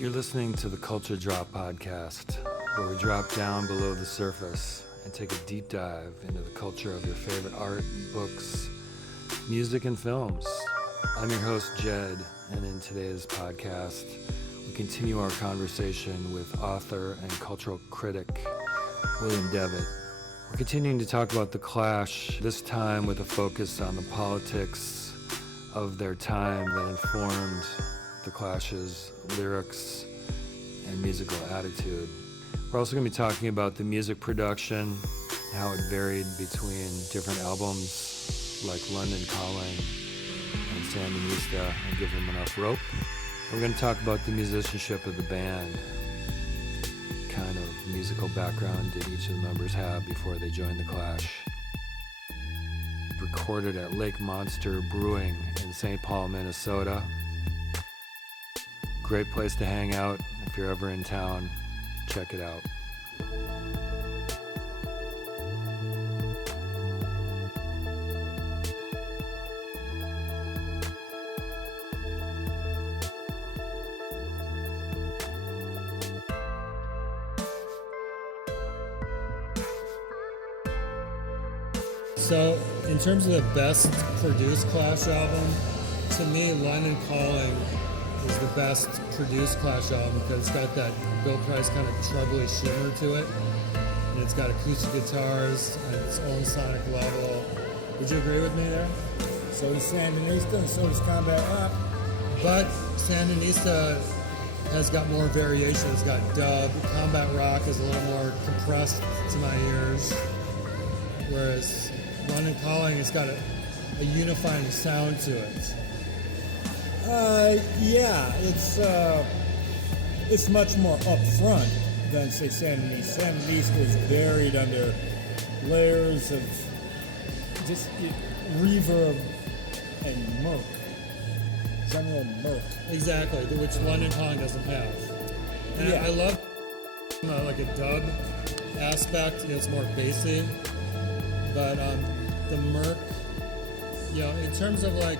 You're listening to the Culture Drop podcast, where we drop down below the surface and take a deep dive into the culture of your favorite art, books, music, and films. I'm your host, Jed, and in today's podcast, we continue our conversation with author and cultural critic, William Devitt. We're continuing to talk about The Clash, this time with a focus on the politics of their time that informed The Clash's lyrics and musical attitude. We're also going to be talking about the music production, how it varied between different albums like London Calling and Sandinista and Give Them Enough Rope. We're going to talk about the musicianship of the band, kind of musical background did each of the members have before they joined The Clash. Recorded at Lake Monster Brewing in St. Paul, Minnesota. Great place to hang out if you're ever in town. Check it out. So, in terms of the best produced Clash album, to me, London Calling is the best produced Clash album because it's got that Bill Price kind of trebly shimmer to it, and it's got acoustic guitars at its own sonic level. Would you agree with me there? So does Sandinista, and so does Combat Rock. But Sandinista has got more variation. It's got dub. Combat Rock is a little more compressed to my ears, whereas London Calling has got a unifying sound to it. Yeah, it's much more upfront than, say, Sandinista. Sandinista is buried under layers of just reverb and murk, general murk. Exactly, which London Calling doesn't have. And Yeah. I love like a dub aspect. It's more bassy, but the murk, in terms of like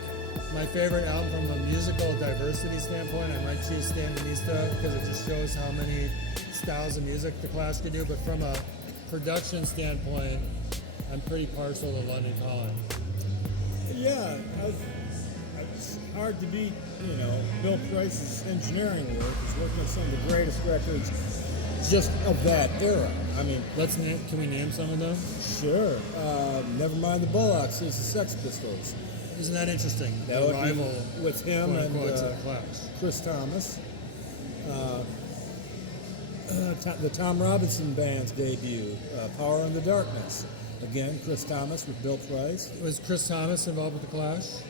my favorite album from a musical diversity standpoint, I might choose Sandinista because it just shows how many styles of music the Clash could do. But from a production standpoint, I'm pretty partial to London Calling. Yeah, it's hard to beat, Bill Price's engineering work. He's working on some of the greatest records just of that era. I mean, Can we name some of them? sure. Never mind the Bullocks. Here's the Sex Pistols. Isn't that interesting? That The would be rival with him quote, and unquote, to the Clash. Chris Thomas. The Tom Robinson Band's debut, Power in the Darkness. Again, Chris Thomas with Bill Price. Was Chris Thomas involved with the Clash?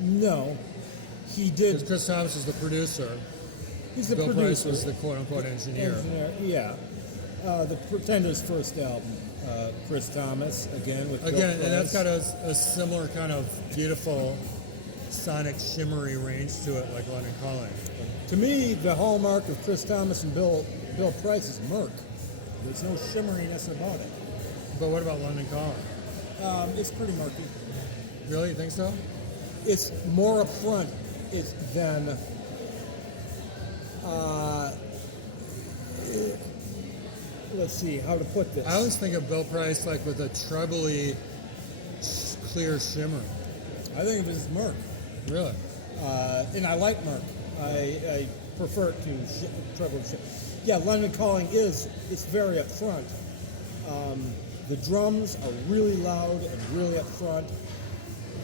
No, he Because did. Chris Thomas is the producer. He's the Bill producer. Price was the quote-unquote engineer. Yeah. The Pretenders' first album, Chris Thomas, again with Bill Price. And that's got a similar kind of beautiful sonic shimmery range to it like London Calling. To me, the hallmark of Chris Thomas and Bill Price is murk. There's no shimmeriness about it. But what about London Calling? It's pretty murky. Really? You think so? It's more upfront than let's see how to put this. I always think of Bill Price like with a trebly clear shimmer. I think of it as murk. Really? And I like murk. I prefer it to treble shimmer. Yeah, London Calling it's very upfront. The drums are really loud and really upfront,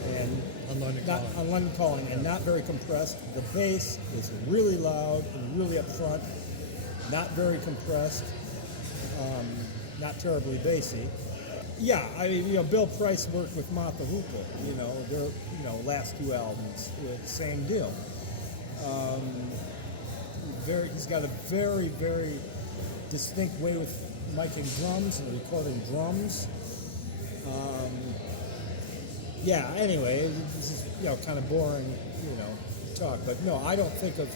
and On London not Calling. on London Calling, and not very compressed. The bass is really loud and really upfront, not very compressed, not terribly bassy. Yeah, Bill Price worked with Martha Hoople. Their last two albums, same deal. He's got a very, very distinct way with miking drums and recording drums. Anyway, this is kind of boring, talk, but no, I don't think of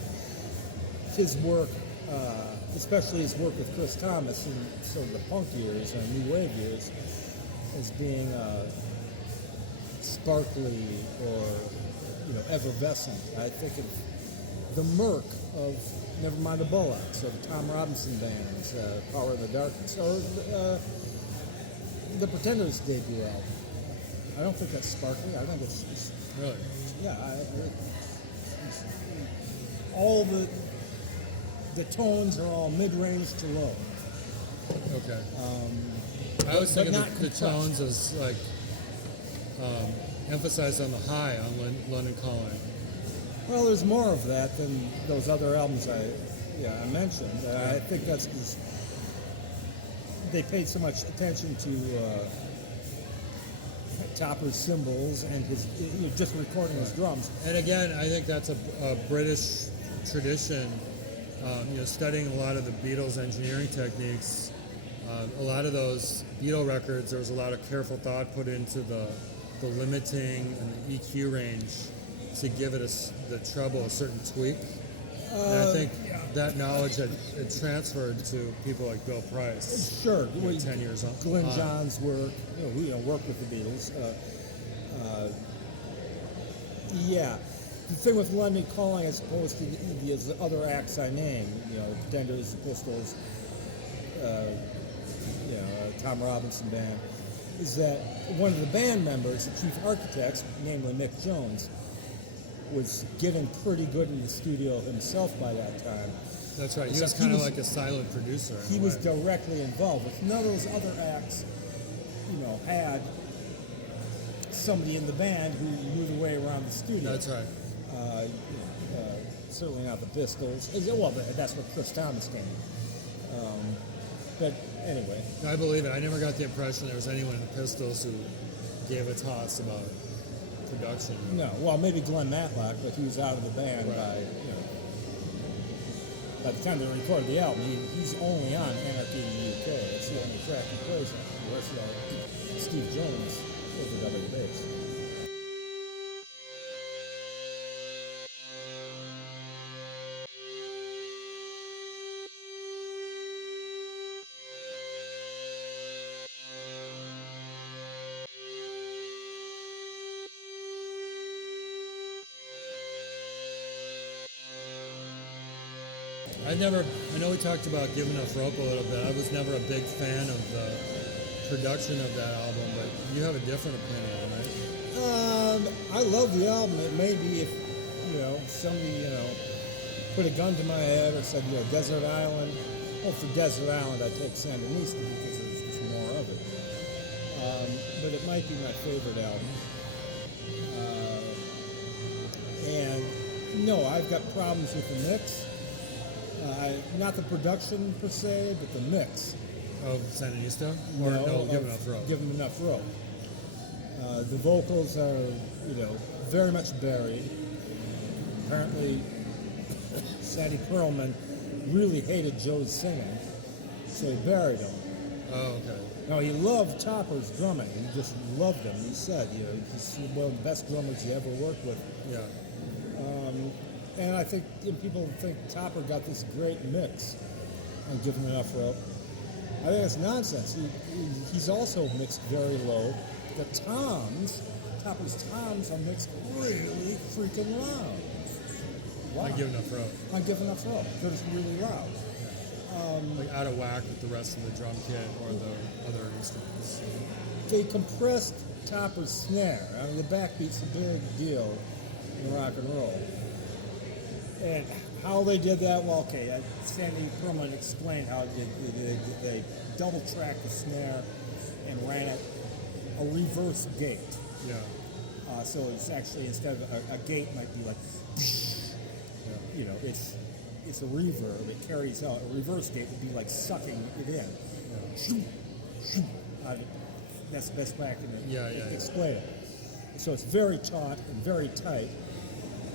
his work, especially his work with Chris Thomas in sort of the punk years and new wave years, as being sparkly or effervescent. I think of the Merc of Nevermind the Bullocks, or the Tom Robinson Band's Power in the Darkness, or the Pretenders' debut album. I don't think that's sparkly. I think it's Really? yeah. All the tones are all mid-range to low. Okay. I was thinking not the compressed. tones as like emphasized on the high on London Calling. Well, there's more of that than those other albums I mentioned. I think that's because they paid so much attention to Topper's cymbals and his just recording his drums. And again, I think that's a British tradition. Studying a lot of the Beatles' engineering techniques. A lot of those Beatle records, there was a lot of careful thought put into the limiting and the EQ range to give it the treble a certain tweak. And I think that knowledge had transferred to people like Bill Price. Sure, 10 years on. Glenn John's work, who worked with the Beatles. The thing with London Calling, as opposed to the other acts I named, Pretenders, the Pistols, Tom Robinson Band, is that one of the band members, the chief architects, namely Mick Jones, was getting pretty good in the studio himself by that time. That's right. He was kind of like a silent producer. He was directly involved with none of those other acts. Had somebody in the band who knew the way around the studio. That's right. Certainly not the Pistols. Well, that's what Chris Thomas came. But anyway, I believe it. I never got the impression there was anyone in the Pistols who gave a toss about production. no. Well, maybe Glenn Matlock, but he was out of the band by the time they recorded the album. He's only on Anarchy in the UK. It's the only track he plays on. The rest of that, Steve Jones overdubbing the bass. I know we talked about Give Enough Rope a little bit. I was never a big fan of the production of that album, but you have a different opinion, right? I love the album. It may be if, somebody, put a gun to my head or said, Desert Island. Well, for Desert Island, I take Sandinista because there's just more of it. But it might be my favorite album. And no, I've got problems with the mix. Not the production per se, but the mix. Of Sandinista? Or no, Give Enough Rope? Give 'Em Enough Rope. The vocals are, very much buried. Apparently, Sandy Pearlman really hated Joe's singing, so he buried him. Oh, okay. No, he loved Topper's drumming. He just loved him. He said, he's one of the best drummers he ever worked with. Yeah. And I think people think Topper got this great mix on Give 'Em Enough Rope. I think it's nonsense. He's also mixed very low. The toms, Topper's toms are mixed really freaking loud. Wow. I Give Enough Rope. On Give Enough Rope. They're just really loud. Like out of whack with the rest of the drum kit or the other instruments. They compressed Topper's snare. I mean, the backbeat's a big deal in rock and roll. And how they did that, well, okay, Sandy Pearlman explained how they double-tracked the snare and ran it a reverse gate. Yeah. So it's actually, instead of a gate might be like, it's a reverb. It carries out. A reverse gate would be like sucking it in. Yeah. That's the best way I can explain it. So it's very taut and very tight,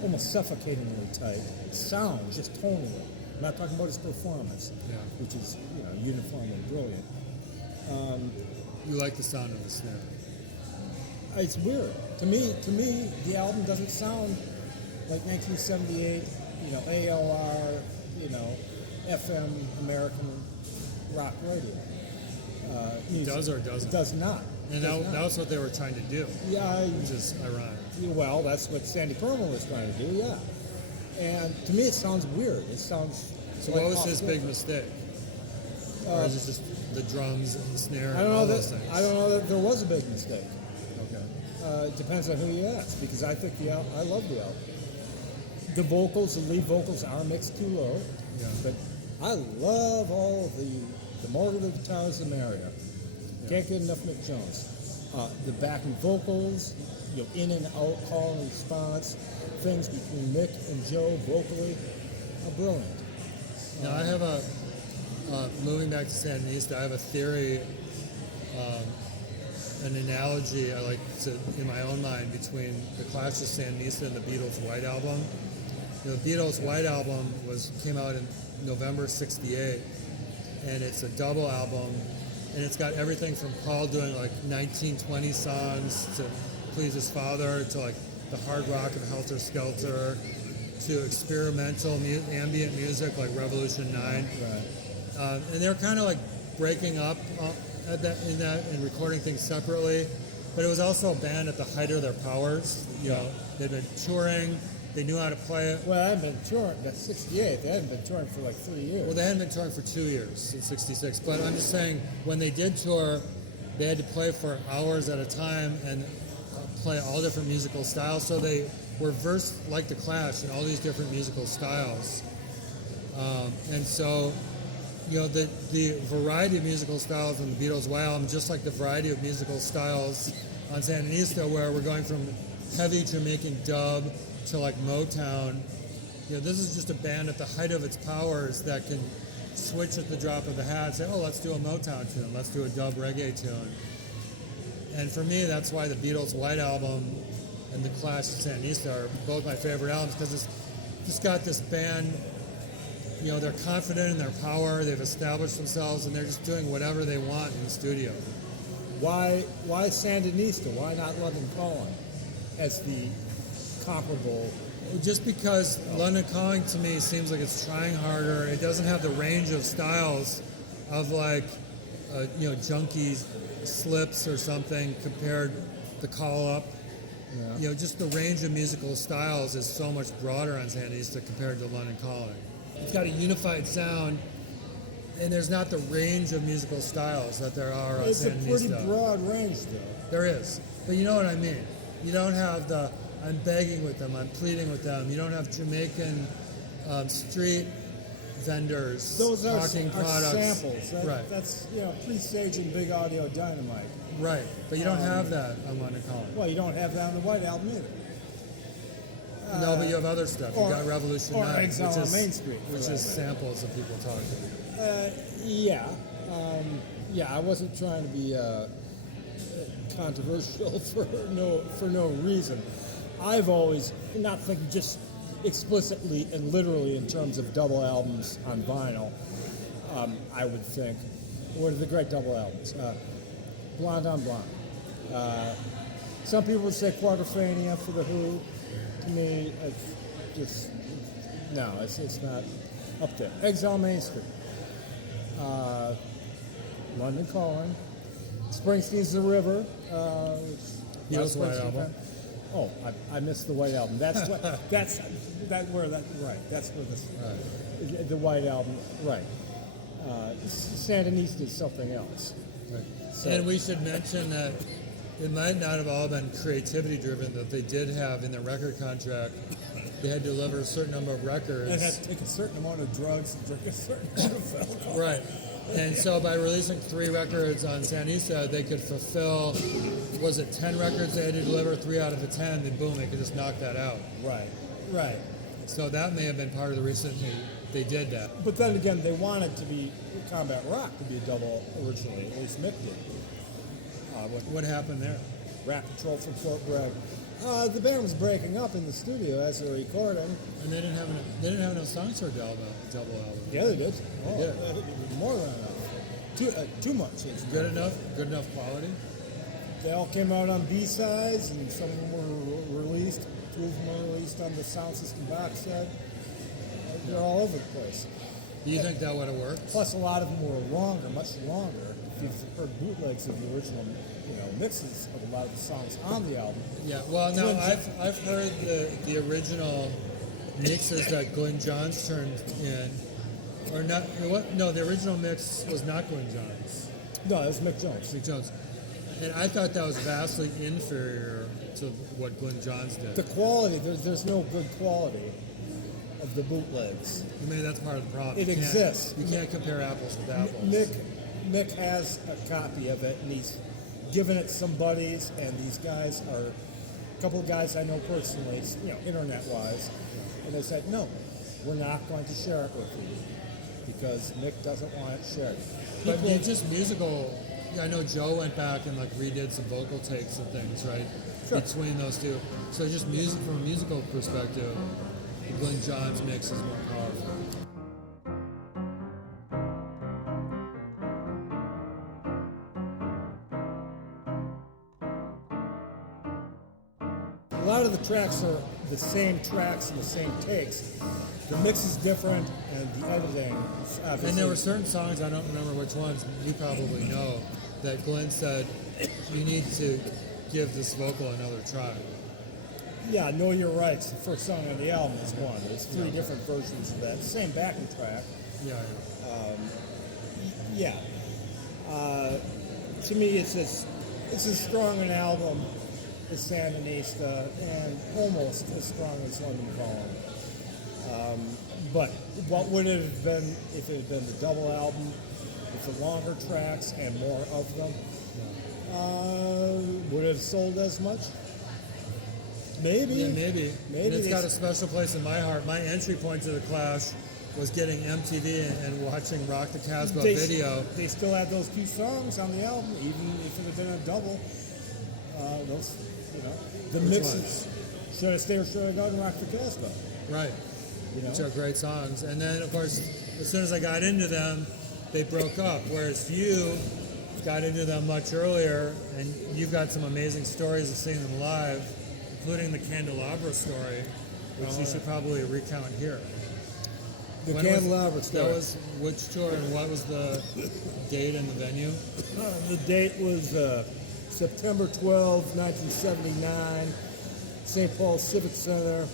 almost suffocatingly tight. Sound, just tonally. I'm not talking about his performance, which is uniformly brilliant. You like the sound of the snare? It's weird. To me, the album doesn't sound like 1978, AOR, FM American rock radio. It does or doesn't? It does not. And that was what they were trying to do. Yeah. Which is ironic. Well, that's what Sandy Pearlman was trying to do, yeah. And to me, it sounds weird. It sounds. So like what was his off-kilter. big mistake? Or is it just the drums and the snare I and don't all know those that. things? I don't know that there was a big mistake. Okay. It depends on who you ask, because I think I love the album. The vocals, the lead vocals, are mixed too low. Yeah. But I love all of the more the guitars, the merrier. Can't get enough Mick Jones. The backing vocals, in and out, call and response, things between Mick and Joe vocally are brilliant. Now I have moving back to Sandinista, I have a theory, an analogy I like to, in my own mind, between the Clash of Sandinista and the Beatles' White Album. The Beatles' White Album came out in November '68, and it's a double album, and it's got everything from Paul doing like 1920 songs to Please His Father, to like the hard rock of Helter Skelter, to experimental ambient music like Revolution 9. Right. And they're kind of like breaking up and recording things separately, but it was also a band at the height of their powers. They'd been touring, they knew how to play it. Well, I haven't been touring. That's '68. They hadn't been touring for like 3 years. Well, they hadn't been touring for 2 years in '66, but I'm just saying when they did tour, they had to play for hours at a time and play all different musical styles. So they were versed like the Clash in all these different musical styles, and so. The variety of musical styles on the Beatles' White Album, just like the variety of musical styles on Sandinista, where we're going from heavy Jamaican dub to like Motown. This is just a band at the height of its powers that can switch at the drop of a hat and say, oh, let's do a Motown tune, let's do a dub reggae tune. And for me, that's why the Beatles' White Album and the Clash of Sandinista are both my favorite albums, because it's just got this band. They're confident in their power, they've established themselves, and they're just doing whatever they want in the studio. Why Sandinista? Why not London Calling as the comparable? Just because London Calling to me seems like it's trying harder. It doesn't have the range of styles of like, Junkie Slips or something compared to Call Up. Yeah. Just the range of musical styles is so much broader on Sandinista compared to London Calling. It's got a unified sound, and there's not the range of musical styles that there are on It's Sandinista. a pretty broad range, though. There is, but you know what I mean. You don't have the I'm begging with them, I'm pleading with them. You don't have Jamaican street vendors Those are talking products. samples. Right. That's pre-staging Big Audio Dynamite. Right, but you don't have that on London Calling. Well, you don't have that on the White Album either. No, but you have other stuff. You've got Revolution 9, Exile on Main Street, which is samples of people talking. Yeah. I wasn't trying to be controversial for no reason. I've always, not thinking just explicitly and literally in terms of double albums on vinyl, I would think, what are the great double albums? Blonde on Blonde. Some people would say Quadrophenia for The Who. To me, it's just, no, it's not up there. Exile Main Street. London Calling. Springsteen's The River. Beatles' White Album. Oh, I missed the White Album. That's what, that's where this, Right. the White Album, right. Sandinista is something else. Right. So- And we should mention that it might not have all been creativity driven, that they did have in their record contract, they had to deliver a certain number of records. And have to take a certain amount of drugs and drink a certain amount of alcohol. Right. And so by releasing 3 records on Sandinista, they could fulfill, was it 10 records they had to deliver, 3 out of the 10, then boom, they could just knock that out. Right. So that may have been part of the reason they did that. But then again, they wanted to be Combat Rock to be a double originally, at least Mick did. What happened there? Rat Patrol from Fort Bragg. The band was breaking up in the studio as they were recording. And they didn't have enough songs for a double album. Yeah, they did. They did. More than enough. Too much. Good enough quality. They all came out on B-sides, and some of them were released. 2 of them were released on the Sound System box set. They're all over the place. Do you think that would have worked? Plus, a lot of them were longer, much longer. If you've heard bootlegs of the original, mixes of a lot of the songs on the album. Yeah. Well, no, I've heard the original mixes that Glenn Johns turned in, or not? What? No, the original mix was not Glenn Johns. No, it was Mick Jones. Mick Jones. And I thought that was vastly inferior to what Glenn Johns did. The quality, there's no good quality of the bootlegs. I mean, that's part of the problem. It exists. You can't compare apples with apples. Mick has a copy of it, and he's given it some buddies, and these guys are a couple of guys I know personally, internet-wise, and they said, no, we're not going to share it with you because Mick doesn't want it shared. But it's just musical. I know Joe went back and redid some vocal takes and things, right? Sure. Between those two. So just music from a musical perspective, the Glenn Johns mix is more powerful. A lot of the tracks are the same tracks and the same takes. The mix is different, and the editing is obviously... And there were certain songs, I don't remember which ones, you probably know, that Glenn said, you need to give this vocal another try. Yeah, Know Your Rights, the first song on the album, is one. There's three different versions of that. Same backing track. Yeah. To me, it's as strong an album as Sandinista and almost as strong as London Calling. But what would it have been if it had been the double album with the longer tracks and more of them? Would it have sold as much? Maybe. Yeah, maybe. And it's got a They- special place in my heart. My entry point to the Clash was getting MTV and watching Rock the Casbah video. They still had those two songs on the album, even if it had been a double. The Which mixes. ones? Should I Stay or Should I Go and Rock the Casbah? Right. You know? Which are great songs. And then, of course, as soon as I got into them, they broke up. Whereas you got into them much earlier, and you've got some amazing stories of seeing them live, including the Candelabra story, which you should probably recount here. The When Candelabra story. That was which tour, and what was the date and the venue? The date was September 12, 1979, St. Paul Civic Center,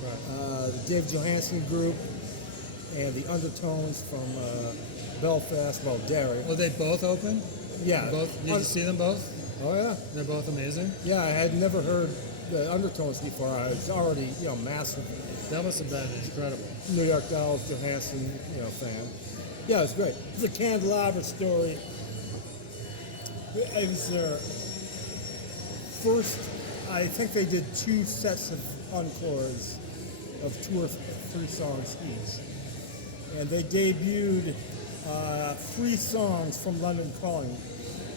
Right. the Dave Johansen Group, and the Undertones from Belfast, Derry. Well, they both opened? Yeah. Did you see them both? Oh, yeah. They're both amazing? Yeah, I had never heard the Undertones before. I was already, massive That must have been incredible. New York Dolls Johansson, fan. Yeah, it was great. It's a Candelabra story. It was their first, I think they did 2 sets of encores of 2 or 3 songs each. And they debuted 3 songs from London Calling,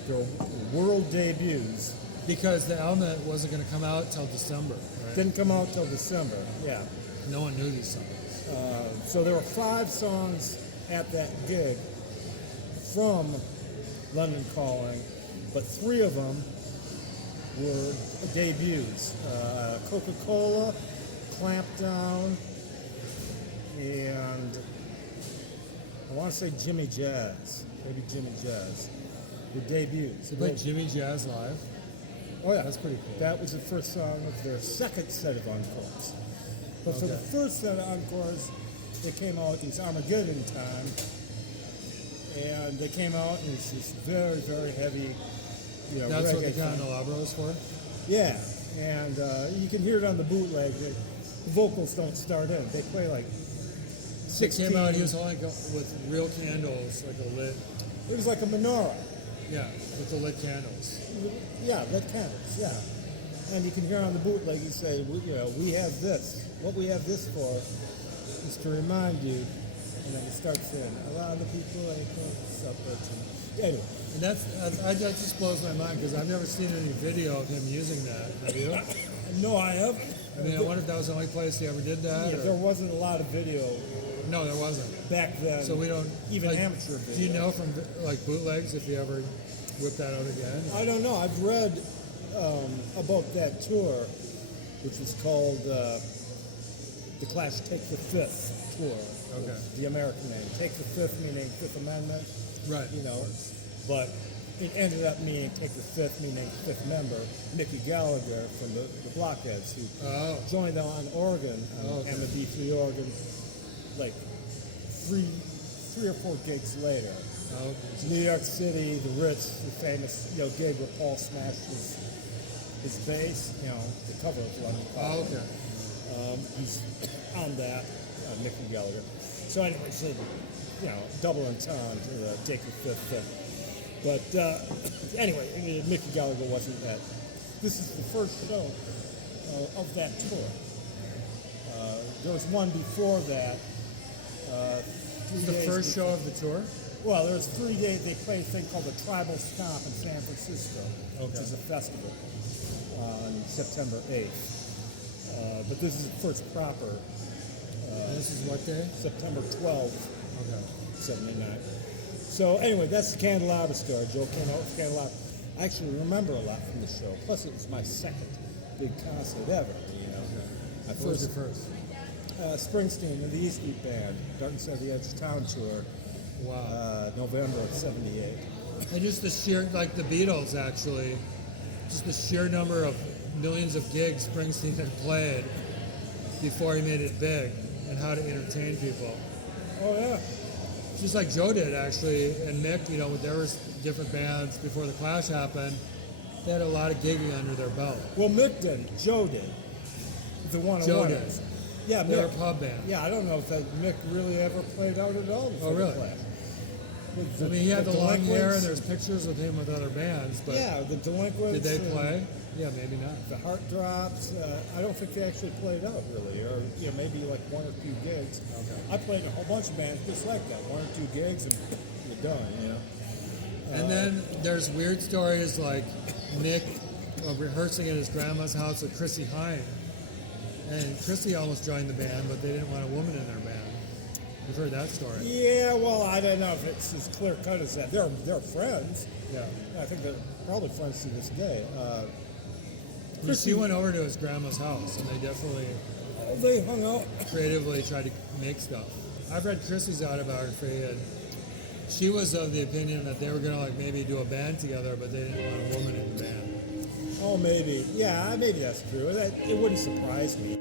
their world debuts. Because the album wasn't going to come out till December, right? Didn't come out till December, yeah. No one knew these songs. So there were 5 songs at that gig from London Calling, but 3 of them were debuts. Coca-Cola, Clampdown, and I want to say Jimmy Jazz. Maybe Jimmy Jazz. The debuts. They played Jimmy Jazz live. Oh yeah, That's pretty cool. That was the first song of their second set of encores. But for the Okay. first set of encores, they came out, it's Armageddon time, and they came out and it's this very, very heavy, That's what the reggae thing. Candelabra was for? Yeah, and you can hear it on the bootleg. The vocals don't start in. They play like It 16. came out, he was holding with real candles, like a lit, It was like a menorah. yeah, with the lit candles. Yeah, lit candles, yeah. And you can hear on the bootleg, he say, we have this. What we have this for is to remind you, and then it starts saying, a lot of the people ain't going to suffer. Anyway, And that just blows my mind because I've never seen any video of him using that. Have you? no, I have. I mean, I wonder if that was the only place he ever did that. Yeah, or- there wasn't a lot of video No, there wasn't. back then. So we don't even amateur video. Do you know from bootlegs if he ever whipped that out again? I don't know. I've read about that tour, which was called the Clash Take the Fifth tour. Okay. The American name. Take the Fifth meaning Fifth Amendment. Right. But it ended up meaning Take the Fifth, meaning fifth member, Mickey Gallagher from the Blockheads, who joined them on organ, and the B3 organ, like three or four gigs later. New York City, the Ritz, the famous gig where Paul smashed his bass, the cover of London Calling. He's on that, Mickey Gallagher. So anyway, so, double entendre to Take the Fifth thing. But anyway, Mickey Gallagher wasn't that. This is the first show of that tour. There was one before that. The first show of the tour? Well, there was 3 days. They played a thing called the Tribal Stomp in San Francisco, which is a festival on September 8th. But this is the first proper. This is what day? September 12th, Okay. 79. So anyway, that's the Candelabra story. Joe came out with Candelabra. I actually remember a lot from the show. Plus, it was my second big concert ever. My What was your first? Springsteen and the East Beat Band, Darkness at the Edge of Town tour. Wow. November of '78. And just the sheer, like the Beatles actually, just the sheer number of millions of gigs Springsteen had played before he made it big, and how to entertain people. Oh yeah. Just like Joe did actually, and Mick, there was different bands before the Clash happened. They had a lot of gigging under their belt. Well, Mick didn't. Joe did. The one. Joe did. Yeah, They were a Mick. pub band. Yeah, I don't know if Mick really ever played out at all. Oh, really? The Clash. I mean, he had the long hair, and Delinquents. there's pictures with him with other bands, but Yeah, the Delinquents. did they and play? Yeah, maybe not. The Heartdrops. I don't think they actually played out really, or maybe like one or two gigs. Okay. I played a whole bunch of bands just like that, one or two gigs, and you're done. And then there's weird stories like Nick rehearsing at his grandma's house with Chrissy Hine. And Chrissy almost joined the band, but they didn't want a woman in their band. You've heard that story. Yeah, well, I don't know if it's as clear cut as that. They're friends. Yeah. I think they're probably friends to this day. She went over to his grandma's house, and they definitely They hung out. creatively tried to make stuff. I've read Chrissy's autobiography, and she was of the opinion that they were going to maybe do a band together, but they didn't want a woman in the band. Oh, maybe. Yeah, maybe that's true. It wouldn't surprise me.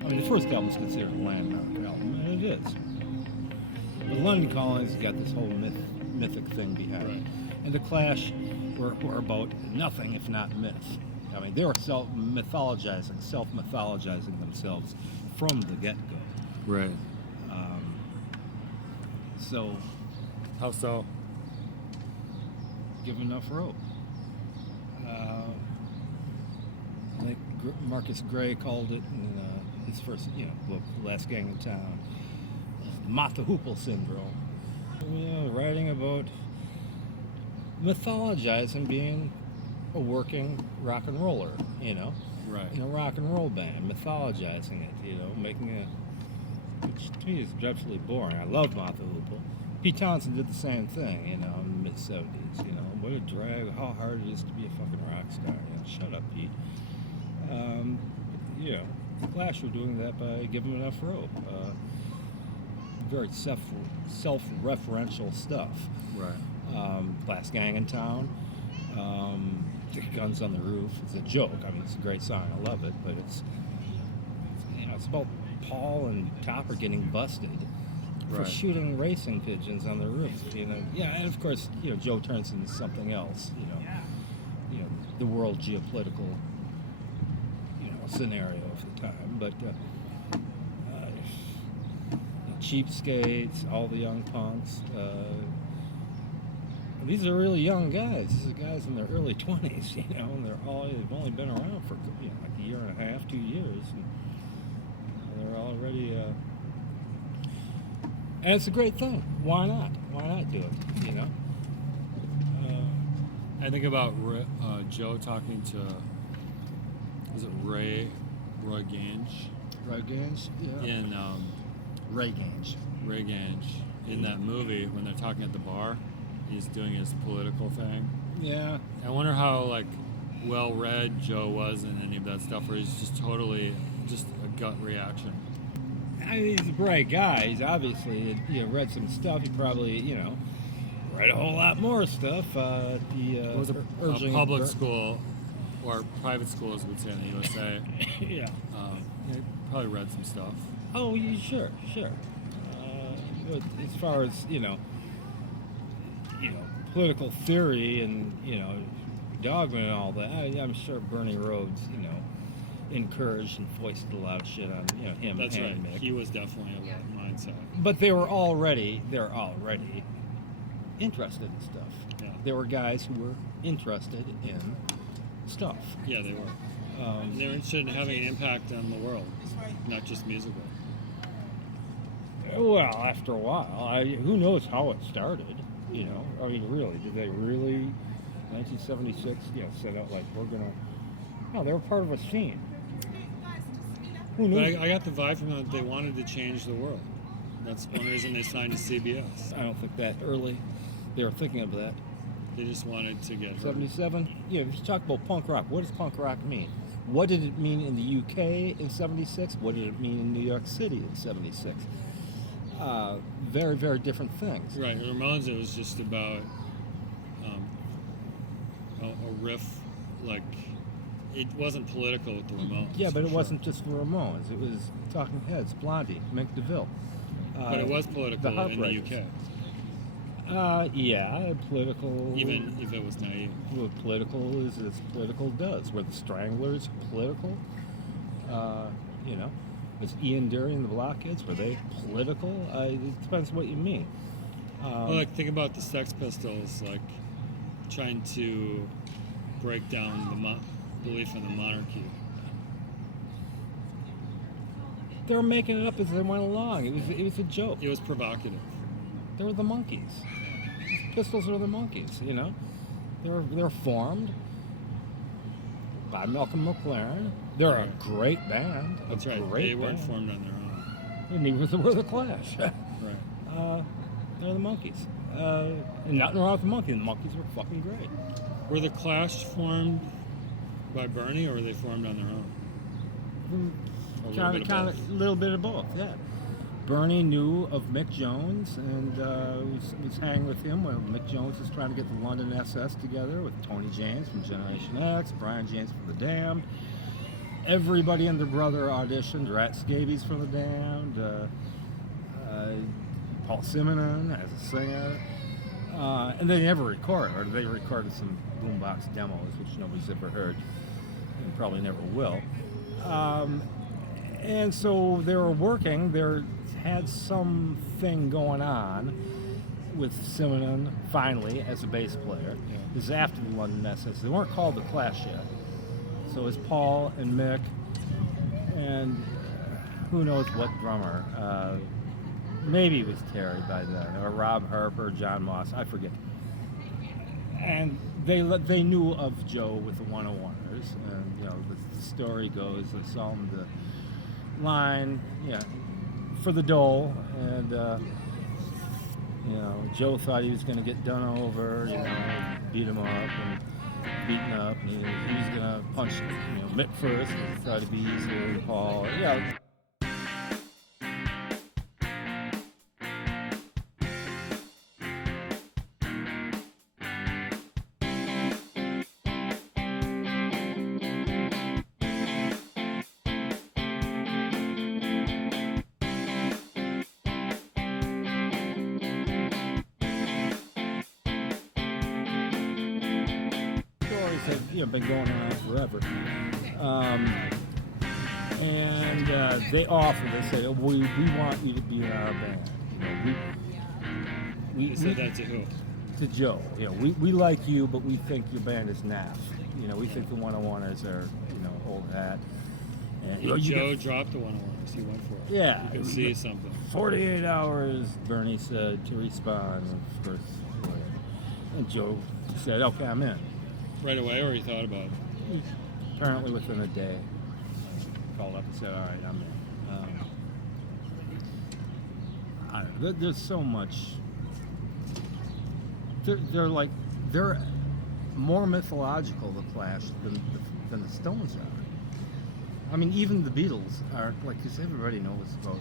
I mean, the first album is considered a landmark album, and it is. But London Calling's got this whole mythic thing behind it. And the Clash were about nothing if not myth. I mean, they were self-mythologizing themselves from the get-go. Right. So, How so? give enough rope. I think Marcus Gray called it in his first, book, Last Gang in Town, Martha Hoople syndrome. Writing about mythologizing being a working rock and roller, Right. in a rock and roll band, mythologizing it, making it, which to me is dreadfully boring. I love Martha Hoople. Pete Townsend did the same thing, in the mid-70s, what a drag, how hard it is to be a fucking rock star, shut up, Pete. The Clash were doing that by giving enough rope. Very self-referential stuff. Right. Last Gang in Town, Guns on the Roof. It's a joke. I mean, it's a great song. I love it, but it's about Paul and Topper getting busted for Right. shooting racing pigeons on the roof. Yeah, and of course, Joe turns into something else. The world geopolitical, scenario of the time. But cheapskates, all the young punks. These are really young guys. These are guys in their early 20s, and they've only been around for like a year and a half, 2 years, and they're already. And it's a great thing. Why not? Why not do it? I think about Joe talking to, is it Roy Gange? Roy Gange? Yeah. In Ray Gange. Ray Gange. In that movie, when they're talking at the bar, he's doing his political thing. Yeah. I wonder how, like, well-read Joe was in any of that stuff, where he's just totally, just a gut reaction. I mean, he's a bright guy. He's obviously, read some stuff. He probably, read a whole lot more stuff. It was a public school, or private school, as we'd say in the USA. Yeah. He probably read some stuff. Oh, yeah, sure. But as far as, political theory and, dogma and all that, I'm sure Bernie Rhodes, encouraged and foisted a lot of shit on, him That's and right. Mick. He was definitely of that mindset. But they're already interested in stuff. Yeah. There were guys who were interested in stuff. Yeah, they were. They were interested in having an impact on the world, not just musical. Well, after a while, who knows how it started? I mean, really, did they really, 1976, set out like we're gonna? No, they were part of a scene. Who knew? But I got the vibe from them that they wanted to change the world. That's one reason they signed to CBS. I don't think that early they were thinking of that. They just wanted to get heard. 77. If you talk about punk rock, what does punk rock mean? What did it mean in the UK in 76? What did it mean in New York City in 76? Very, very different things. Right. Ramones, it was just about a riff, like, it wasn't political with the Ramones. Yeah, but it wasn't just the Ramones. It was Talking Heads, Blondie, Mick DeVille. But it was political in the UK. Yeah, political. Even if it was naive. What political is as political does. Were the Stranglers political? Was Ian Dury and the Blockheads, were they political? It depends what you mean. Well, like, think about the Sex Pistols, like, trying to break down the belief in the monarchy. They were making it up as they went along. It was a joke. It was provocative. They were the Monkees. Pistols are the Monkees. They're formed by Malcolm McLaren. They're a great band. That's right. They weren't formed on their own. And neither were the Clash. Right. They're the Monkees. And nothing wrong with the Monkees. The Monkees were fucking great. Were the Clash formed by Bernie, or were they formed on their own? Kind of, a little bit of both. Yeah. Bernie knew of Mick Jones and was hanging with him when Mick Jones was trying to get the London SS together with Tony James from Generation X, Brian James from The Damned. Everybody and their brother auditioned. Rat Scabies from The Damned. Paul Simonon as a singer. And they never recorded, or they recorded some boombox demos, which nobody's ever heard and probably never will. And so they were working. They had something going on with Simonon, finally, as a bass player. Yeah. This is after the London SS. They weren't called the Clash yet. So it was Paul and Mick and who knows what drummer. Maybe it was Terry by then, or Rob Harper, John Moss, I forget. And they knew of Joe with the 101ers, and the story goes, they saw him the line, for the dole, and Joe thought he was going to get done over, beat him up and beaten up, and he was going to punch Mick first, and try to be easier to Paul. Yeah. Been going on forever, and they offer. They say, "Oh, we want you to be in our band." They said that to who? To Joe. We like you, but we think your band is naff. We think the 101ers are old hat. And, Joe dropped the 101ers. He went for it. Yeah, you could see something. 48 hours, Bernie said, to respond. Of course, and Joe said, "Okay, I'm in." right away, or you thought about it? Apparently within a day. Called up and said, all right, I'm in. There's so much. They're more mythological, the Clash, than the Stones are. I mean, even the Beatles are, like, because everybody knows about.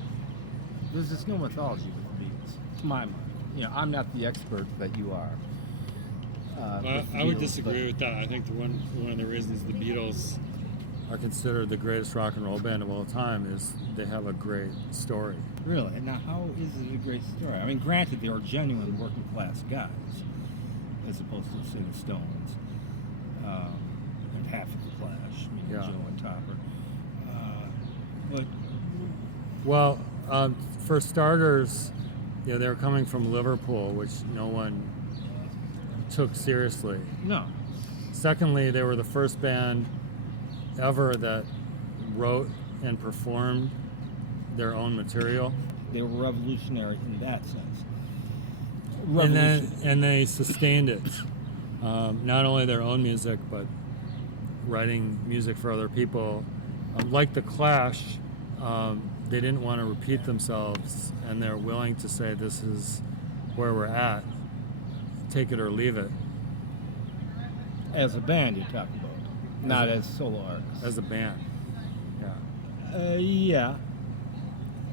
There's just no mythology with the Beatles, to my mind. You know, I'm not the expert that you are. I would disagree with that. I think one of the reasons the Beatles Are considered the greatest rock and roll band of all time is they have a great story. Really? Now, how is it a great story? I mean, granted, they are genuine working class guys, as opposed to, say, the Stones, and half of the Clash, Yeah. Joe and Topper. But Well, for starters, they were coming from Liverpool, which no one took seriously. no, Secondly, they were the first band ever that wrote and performed their own material. they were revolutionary in that sense. And they sustained it. Not only their own music, but writing music for other people. Like the Clash, they didn't want to repeat themselves, and they're willing to say, this is where we're at. Take it or leave it. As a band, you're talking about, not as solo artists. As a band. Yeah.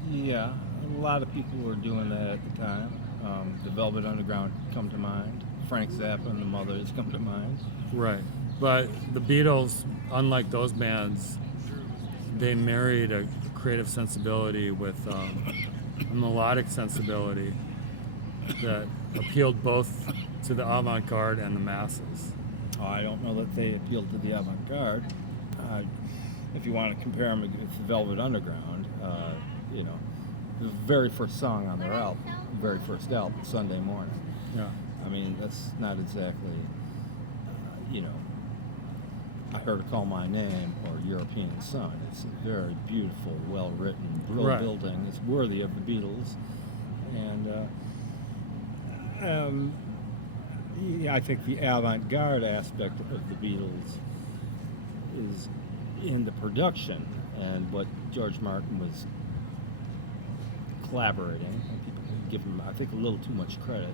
Yeah. A lot of people were doing that at the time. The Velvet Underground come to mind. Frank Zappa and the Mothers come to mind. Right. But the Beatles, unlike those bands, they married a creative sensibility with a melodic sensibility that appealed both to the avant-garde and the masses. Oh, I don't know that they appealed to the avant-garde. If you want to compare them with the Velvet Underground, the very first song on their album, the very first album, Sunday Morning. Yeah. I mean, that's not exactly, I Heard Her Call My Name or European Sun. It's a very beautiful, well-written, brill Right. building. It's worthy of the Beatles. And I think the avant-garde aspect of the Beatles is in the production and what George Martin was collaborating. And people give him, I think, a little too much credit.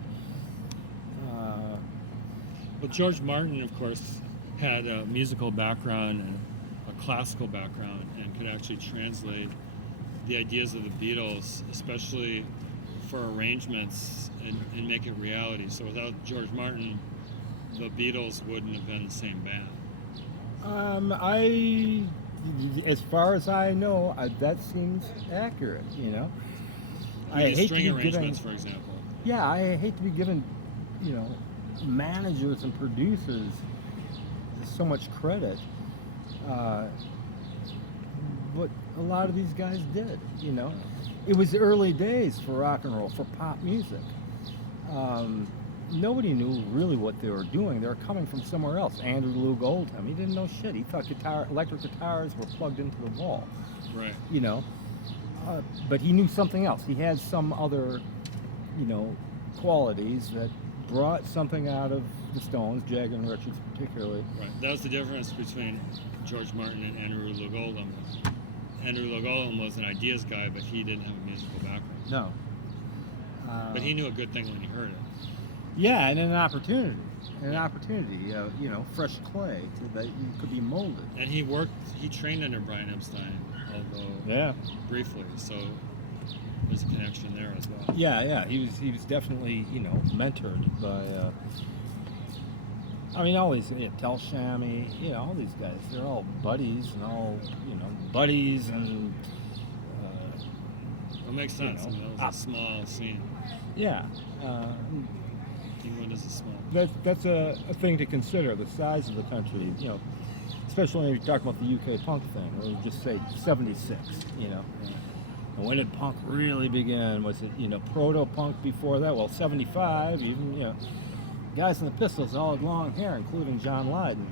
Well, George Martin, of course, had a musical background and a classical background and could actually translate the ideas of the Beatles, especially for arrangements, and make it reality. So without George Martin, the Beatles wouldn't have been the same band. As far as I know, that seems accurate, I mean, string arrangements, for example. Yeah, I hate to be given, managers and producers so much credit, but a lot of these guys did, It was early days for rock and roll, for pop music. Nobody knew really what they were doing. They were coming from somewhere else. Andrew Loog Oldham, he didn't know shit. He thought electric guitars were plugged into the wall. Right. But he knew something else. He had some other, qualities that brought something out of the Stones, Jagger and Richards particularly. Right. That was the difference between George Martin and Andrew Loog Oldham. Andrew Loog Oldham was an ideas guy, but he didn't have a musical background. No. But he knew a good thing when he heard it. Yeah, and an opportunity, fresh clay that you could be molded. And he trained under Brian Epstein, although briefly, so there's a connection there as well. Yeah, he was definitely, mentored by, all these, Tel Shammy, all these guys, they're all buddies and buddies and... It makes sense. That was a small scene. Yeah. England is a small... That's a thing to consider, the size of the country, especially when you talk about the UK punk thing, or just say 76, And when did punk really begin? Was it, proto-punk before that? Well, 75, even, guys in the Pistols all had long hair, including John Lydon,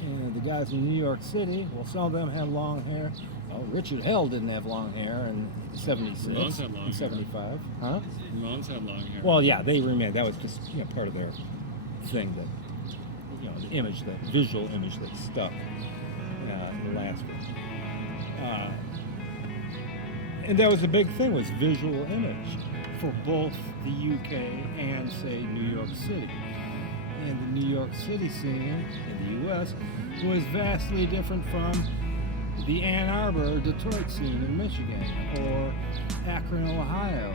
And the guys in New York City, well, some of them had long hair. Well, Richard Hell didn't have long hair in 76. Ramones had long hair. 75. Huh? Ramones had long hair. Well, yeah, they remained. That was just part of their thing that, the image, that visual image that stuck in the last one. And that was a big thing, was visual image for both the UK and, say, New York City. And the New York City scene in the US was vastly different from the Ann Arbor, Detroit scene in Michigan, or Akron, Ohio,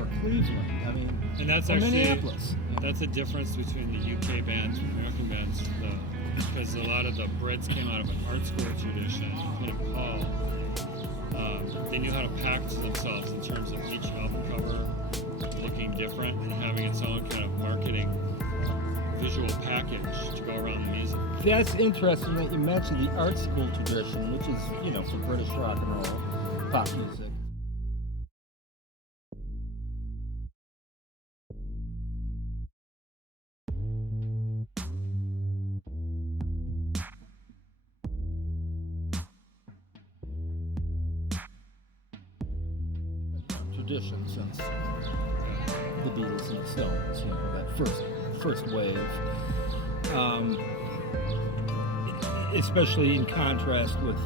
or Cleveland. I mean, And that's or actually Minneapolis. that's a difference between the UK bands and American bands, because a lot of the Brits came out of an art school tradition. William Paul, they knew how to package themselves in terms of each album cover looking different and having its own kind of marketing visual package to go around the music. That's interesting that you mentioned the art school tradition, which is, for British rock and roll, pop music. Tradition since the Beatles and the Stones, that first wave. Especially in contrast with,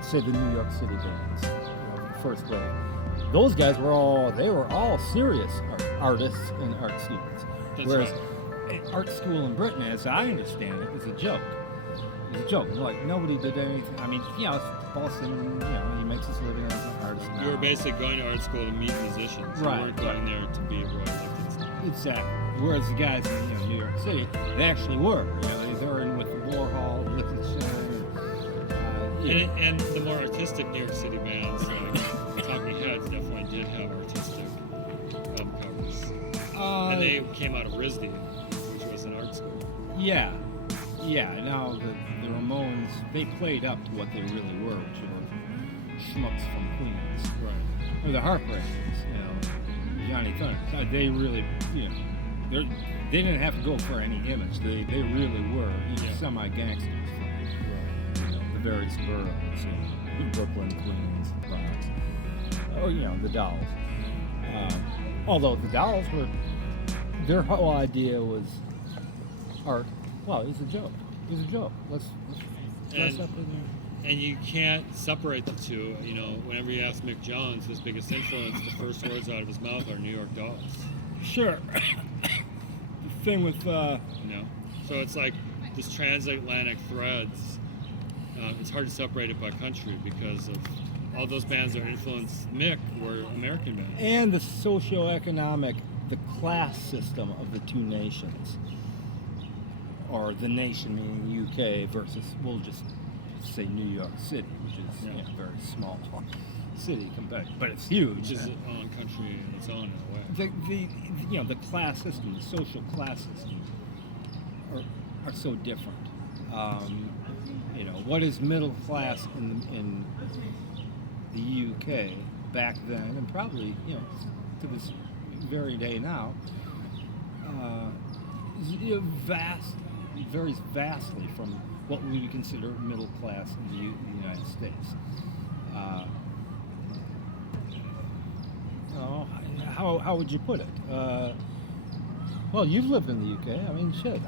say, the New York City bands, the first wave. Those guys were all serious artists and art students. That's Whereas right. art school in Britain, as I understand it, is a joke. It's a joke. Like, nobody did anything. I mean, it's Boston, he makes his living as an artist now. You were basically going to art school to meet musicians. Right. You weren't going there to be Roy Lichtenstein. Exactly. Whereas the guys in New York City, they actually were. They were in with Warhol, Lichtenstein, And the more artistic New York City bands, like Talking Heads, definitely did have artistic album covers. And they came out of RISD, which was an art school. Yeah. Now the Ramones, they played up to what they really were, which were schmucks from Queens, Right. or the Heartbreakers, Johnny Thunder. They really, they didn't have to go for any image. They really were semi-gangsters from the various boroughs, Brooklyn, Queens, Bronx, or the Dolls. Although the Dolls were, their whole idea was art. Well, it's a joke. It's a joke. Let's dress up in there. And you can't separate the two. Whenever you ask Mick Jones, his biggest influence, the first words out of his mouth are New York Dolls. Sure. The thing with So it's like this transatlantic threads. It's hard to separate it by country because of all those bands that influenced Mick were American bands. and the socioeconomic, the class system of the two nations, or the nation meaning UK versus, we'll just say New York City, which is a very small city compared, but it's huge. Which is its own country in its own way. The class system, the social class system, are so different. What is middle class in the UK back then, and probably to this very day now, varies vastly from what we would consider middle class in the United States. How would you put it? Well, you've lived in the UK. I mean, shit.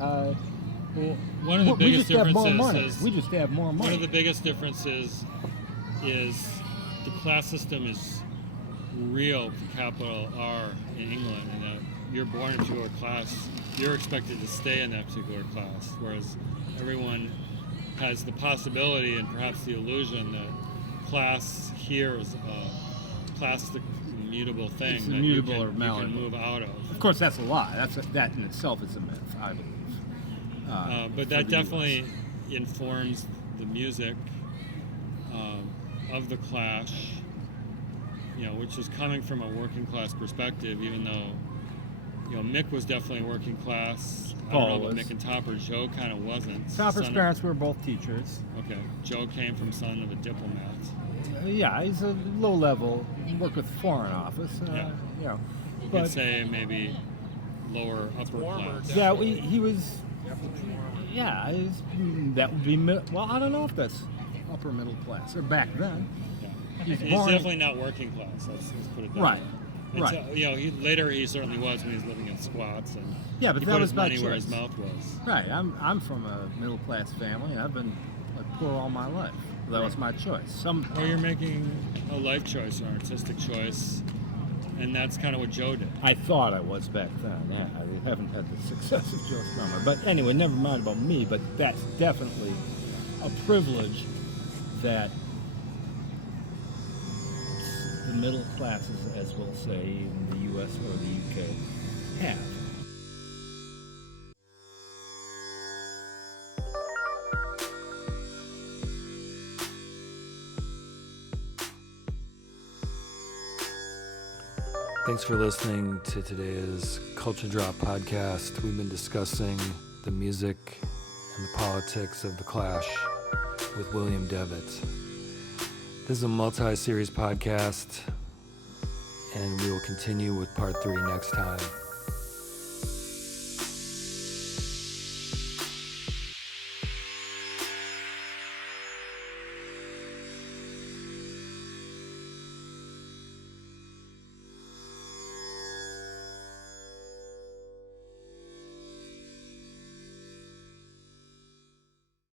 One of the biggest differences is we just have more money. One of the biggest differences is the class system is real, capital R, in England, and that you're born in a particular class, you're expected to stay in that particular class, whereas everyone has the possibility and perhaps the illusion that class here is a plastic, immutable thing It's that immutable you or can malleable. move out of. Of course, that's a lie. That in itself is a myth, I believe. But that definitely informs the music of the Clash, which is coming from a working class perspective, even though, Mick was definitely working class. I don't know about Mick and Topper. Joe kind of wasn't. Topper's parents were both teachers. Okay. Joe came from son of a diplomat. Yeah, he's a low level, worked with Foreign Office. You but could say maybe lower, upper class. that he was. Yeah, that would be. Well, I don't know if that's upper middle class or back then. He's born- definitely not working class. Let's put it that Right. way. Right. Later he certainly was when he was living in squats, and Yeah, but he that put was his by money where his choice. mouth was. Right. I'm from a middle class family, and I've been like poor all my life. That was my choice. Or you're making a life choice or an artistic choice, and that's kind of what Joe did. I thought I was back then. Yeah, I haven't had the success of Joe Strummer. But anyway, never mind about me. But that's definitely a privilege that the middle classes, as we'll say, in the U.S. or the U.K., have. Thanks for listening to today's Culture Drop podcast. We've been discussing the music and the politics of The Clash with William Devitt. This is a multi-series podcast, and we will continue with part 3 next time.